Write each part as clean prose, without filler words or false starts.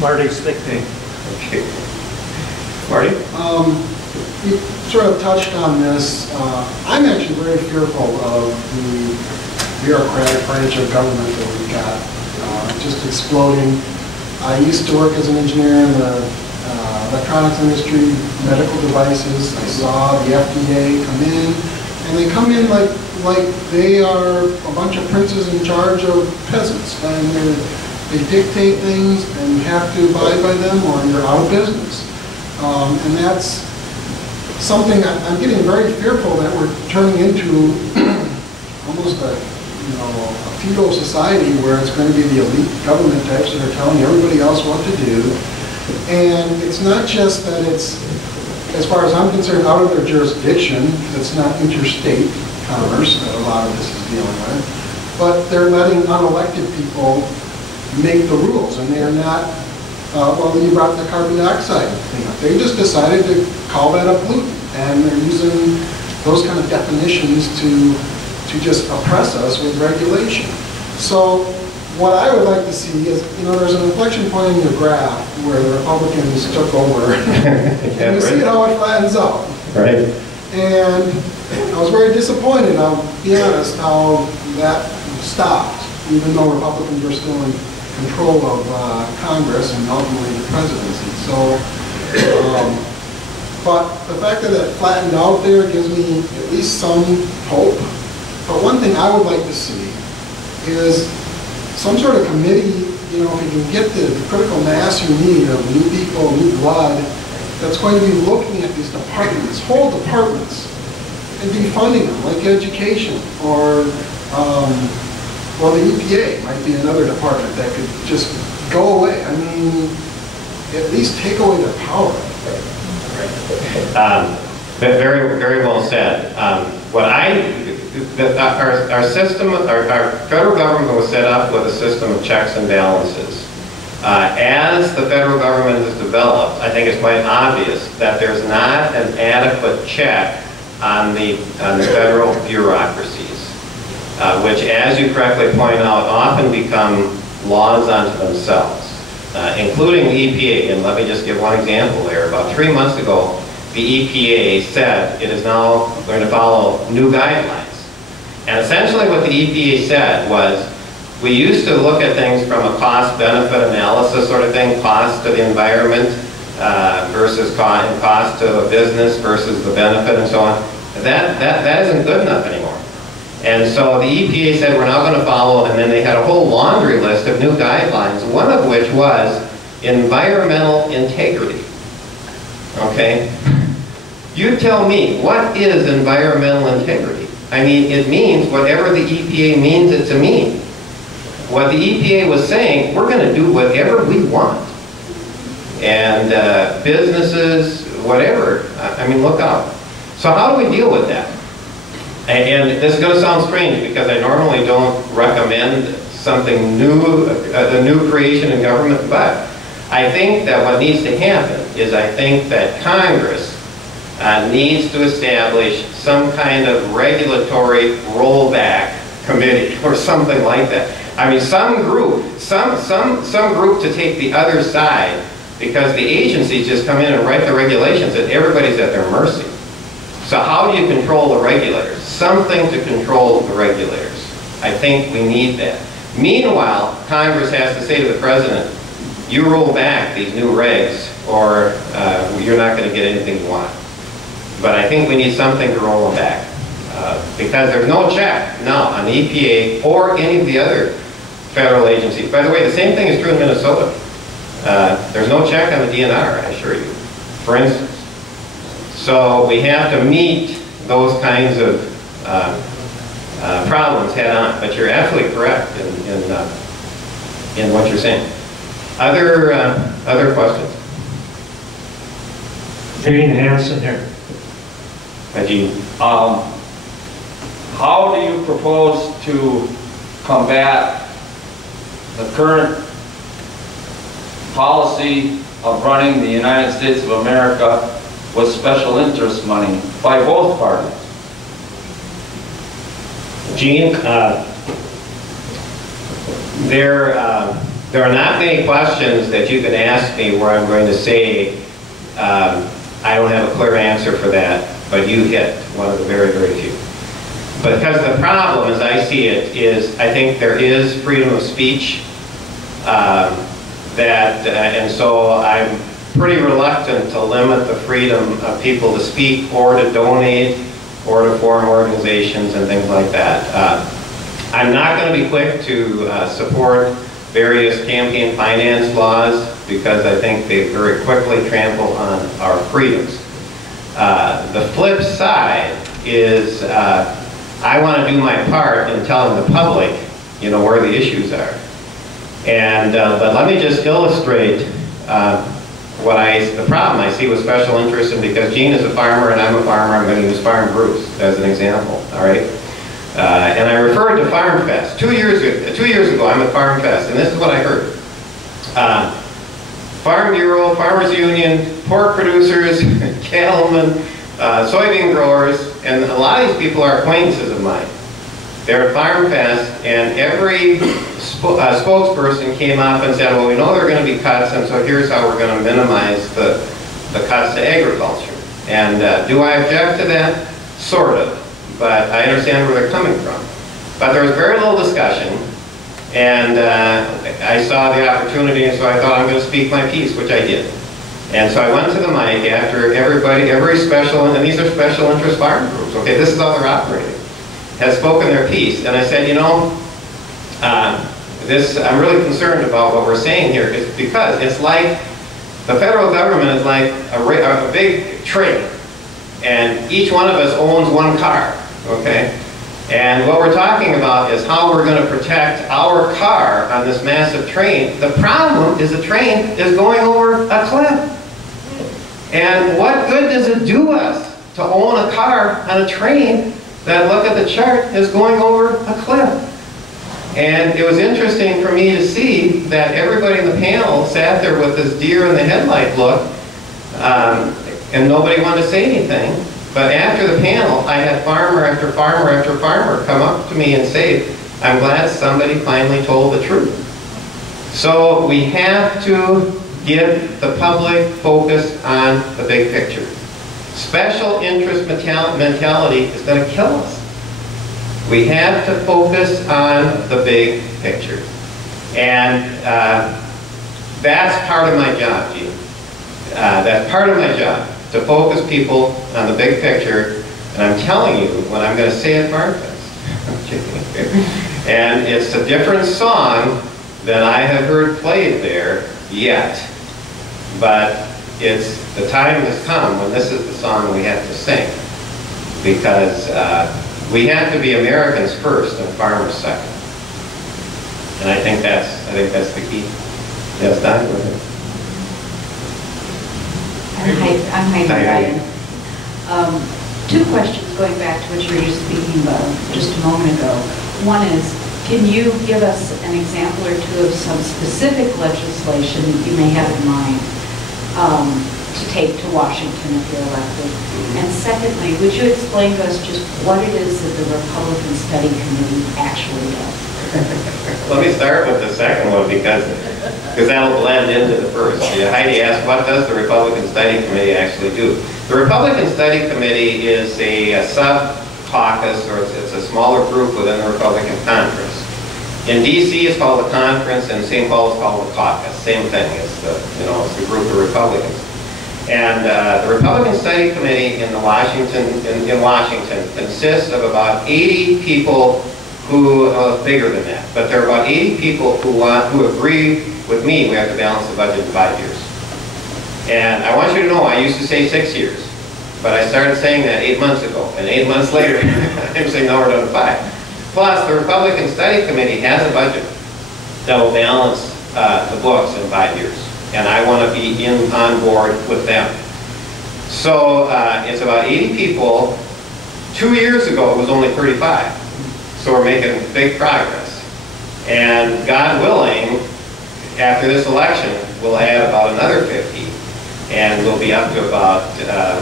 Marty Stickney. Okay. Marty? You sort of touched on this. I'm actually very fearful of the bureaucratic branch of government that we've got just exploding. I used to work as an engineer in the electronics industry, medical devices. I saw the FDA come in, and they come in like they are a bunch of princes in charge of peasants, and they dictate things, and you have to abide by them, or you're out of business. And that's something I'm getting very fearful that we're turning into almost a feudal society where it's going to be the elite government types that are telling everybody else what to do. And it's not just that it's, as far as I'm concerned, out of their jurisdiction, because it's not interstate commerce that a lot of this is dealing with, but they're letting unelected people make the rules, and they're not, well, you brought the carbon dioxide thing up. They just decided to call that a pollutant, and they're using those kind of definitions to just oppress us with regulation. So what I would like to see is, there's an inflection point in your graph where the Republicans took over, and you see how it flattens out. Right. And I was very disappointed, I'll be honest, how that stopped, even though Republicans were still in control of Congress and ultimately the presidency. So, but the fact that it flattened out there gives me at least some hope. But one thing I would like to see is some sort of committee, if you can get the critical mass you need of new people, new blood, that's going to be looking at these departments, whole departments, and defunding them, like education, or well, the EPA might be another department that could just go away. I mean, at least take away their power. Very, very well said. Our system, our federal government was set up with a system of checks and balances. As the federal government has developed, I think it's quite obvious that there's not an adequate check on the federal bureaucracies, which, as you correctly point out, often become laws unto themselves, including the EPA. And let me just give one example there. About 3 months ago, the EPA said it is now going to follow new guidelines. And essentially what the EPA said was, we used to look at things from a cost-benefit analysis sort of thing, cost to the environment versus cost to a business versus the benefit and so on. That isn't good enough anymore. And so the EPA said we're now going to follow, and then they had a whole laundry list of new guidelines, one of which was environmental integrity. Okay? You tell me, what is environmental integrity? I mean, it means whatever the EPA means it to mean. What the EPA was saying, we're going to do whatever we want. And businesses, whatever, I mean, look out. So how do we deal with that? And this is going to sound strange because I normally don't recommend something new, a new creation in government, but I think that what needs to happen is I think that Congress needs to establish some kind of regulatory rollback committee or something like that. I mean, some group to take the other side, because the agencies just come in and write the regulations and everybody's at their mercy. So how do you control the regulators? Something to control the regulators. I think we need that. Meanwhile, Congress has to say to the president, you roll back these new regs or you're not going to get anything you want. But I think we need something to roll them back. Because there's no check now on the EPA or any of the other federal agencies. By the way, the same thing is true in Minnesota. There's no check on the DNR, I assure you, for instance. So we have to meet those kinds of problems head on. But you're absolutely correct in what you're saying. Other questions? Gene Hansen here. Hi, Gene. How do you propose to combat the current policy of running the United States of America with special interest money by both parties? Gene, There are not many questions that you can ask me where I'm going to say, I don't have a clear answer for that, but you hit one of the very, very few. Because the problem, as I see it, is I think there is freedom of speech, and so I'm pretty reluctant to limit the freedom of people to speak or to donate or to form organizations and things like that. I'm not going to be quick to support various campaign finance laws because I think they very quickly trample on our freedoms. The flip side is I want to do my part in telling the public, where the issues are. And but let me just illustrate the problem I see with special interests, and because Gene is a farmer and I'm a farmer, I'm going to use farm groups as an example. All right. And I referred to Farm Fest. 2 years ago, I'm at Farm Fest, and this is what I heard. Farm Bureau, Farmers Union, pork producers, cattlemen, soybean growers, and a lot of these people are acquaintances of mine. They're at Farm Fest, and every spokesperson came up and said, well, we know there are going to be cuts, and so here's how we're going to minimize the cuts to agriculture. And do I object to that? Sort of. But I understand where they're coming from. But there was very little discussion, and I saw the opportunity, and so I thought I'm going to speak my piece, which I did. And so I went to the mic after every special, and these are special interest farm groups, okay, this is how they're operating, has spoken their piece, and I said, I'm really concerned about what we're saying here, because it's like the federal government is like a big train, and each one of us owns one car. Okay? And what we're talking about is how we're going to protect our car on this massive train. The problem is the train is going over a cliff. And what good does it do us to own a car on a train that, look at the chart, is going over a cliff? And it was interesting for me to see that everybody in the panel sat there with this deer in the headlight look, and nobody wanted to say anything. But after the panel, I had farmer after farmer after farmer come up to me and say, I'm glad somebody finally told the truth. So we have to get the public focused on the big picture. Special interest mentality is going to kill us. We have to focus on the big picture. And that's part of my job, Gene. That's part of my job, to focus people on the big picture. And I'm telling you what I'm going to say at Farm Fest. And it's a different song than I have heard played there yet. But the time has come when this is the song we have to sing. Because we have to be Americans first and farmers second. And I think that's the key. Yes, Don? Go ahead. I'm Heidi Ryan. Two questions going back to what you were just speaking about just a moment ago. One is, can you give us an example or two of some specific legislation that you may have in mind to take to Washington if you're elected? And secondly, would you explain to us just what it is that the Republican Study Committee actually does? Let me start with the second one because that'll blend into the first. Heidi asked, what does the Republican Study Committee actually do? The Republican Study Committee is a sub-caucus, or it's a smaller group within the Republican Conference. In D.C. it's called the conference, and St. Paul is called the caucus. Same thing. It's the group of Republicans. And the Republican Study Committee in Washington consists of about 80 people who, bigger than that, but there are about 80 people who agree with me we have to balance the budget in 5 years. And I want you to know, I used to say 6 years, but I started saying that 8 months ago, and 8 months later, I'm saying now we're down to 5. Plus, the Republican Study Committee has a budget that will balance the books in 5 years, and I want to be on board with them. So it's about 80 people. 2 years ago, it was only 35. So we're making big progress. And God willing, after this election, we'll add about another 50, and we'll be up to about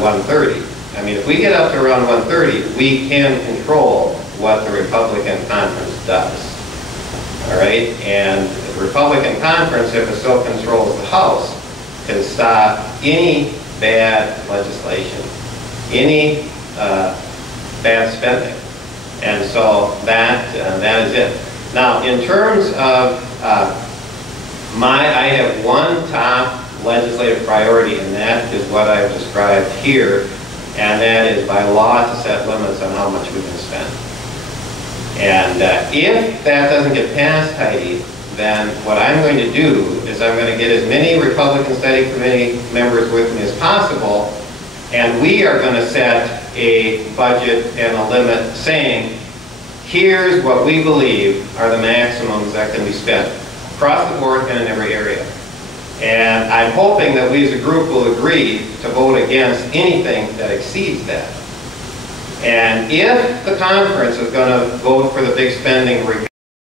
130. I mean, if we get up to around 130, we can control what the Republican Conference does. All right? And the Republican conference, if it still controls the House, can stop any bad legislation, any bad spending. And so that is it. Now, in terms of I have one top legislative priority, and that is what I've described here, and that is by law to set limits on how much we can spend. And if that doesn't get passed, Heidi, then what I'm going to do is I'm going to get as many Republican Study Committee members with me as possible, and we are going to set a budget and a limit saying, here's what we believe are the maximums that can be spent across the board and in every area. And I'm hoping that we as a group will agree to vote against anything that exceeds that. And if the conference is going to vote for the big spending